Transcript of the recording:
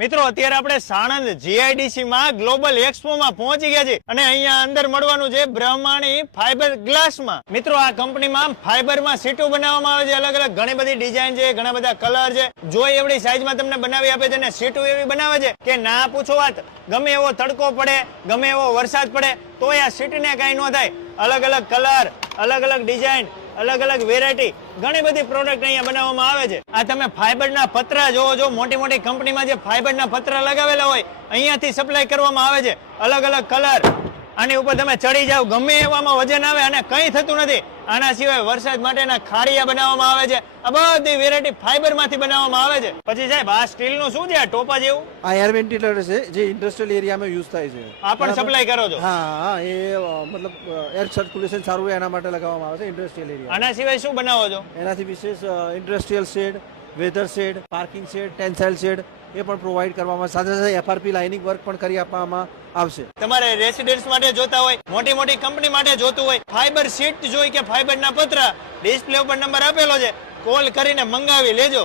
મિત્રો અત્યારે આપણે સાણંદ જીઆઈડીસી માં ગ્લોબલ એક્સપો માં પહોંચી ગયા છે અને અહીંયા અંદર મળવાનું છે બ્રહ્માણી ફાઈબર ગ્લાસ માં. મિત્રો આ કંપનીમાં ફાઈબર માં સીટો બનાવવામાં આવે છે. અલગ અલગ ઘણી બધી ડિઝાઇન છે, ઘણા બધા કલર છે. જોઈ એવડી સાઈઝ માં તમને બનાવી આપે છે અને સીટો એવી બનાવે છે કે ના પૂછો વાત. ગમે એવો તડકો પડે, ગમે એવો વરસાદ પડે તો આ સીટ ને કઈ ન થાય. અલગ અલગ કલર, અલગ અલગ ડિઝાઇન, અલગ અલગ વેરાયટી, ઘણી બધી પ્રોડક્ટ અહીંયા બનાવવામાં આવે છે. આ તમે ફાઈબરના પતરા જોવો છો. મોટી મોટી કંપનીમાં જે ફાઈબરના પતરા લગાવેલા હોય અહીંયાથી સપ્લાય કરવામાં આવે છે. અલગ અલગ કલર, આની ઉપર તમે ચડી જાવ ગમે એવામાં વજન આવે અને કંઈ થતું નથી. આના સિવાય વરસાદ માટેના ખાડિયા બનાવવામાં આવે છે. આ બધી વેરાયટી ફાઈબર માંથી બનાવવામાં આવે છે. પછી સાહેબ આ સ્ટીલ નું શું છે? આ ટોપા જેવું આ એર વેન્ટિલેટર છે જે ઇન્ડસ્ટ્રીયલ એરિયામાં યુઝ થાય છે. આ પણ સપ્લાય કરો છો? હા, એ મતલબ એર સર્ક્યુલેશન સારું હોય એના માટે લગાવવામાં આવે છે ઇન્ડસ્ટ્રીયલ એરિયા. આના સિવાય શું બનાવો છો? એનાથી વિશેષ industrial shed, weather shed, parking shed, tensile shed એ પણ પ્રોવાઈડ કરવામાં, સાથે સાથે એફઆરપી લાઇનિંગ વર્ક પણ કરી આપવામાં આવશે. તમારે રેસિડેન્સ માટે જોતા હોય, મોટી મોટી કંપની માટે જોતું હોય, ફાઈબર સીટ જોઈ કે ફાઈબર ના પતરા, ડિસ્પ્લે ઉપર નંબર આપેલો છે, કોલ કરીને મંગાવી લેજો.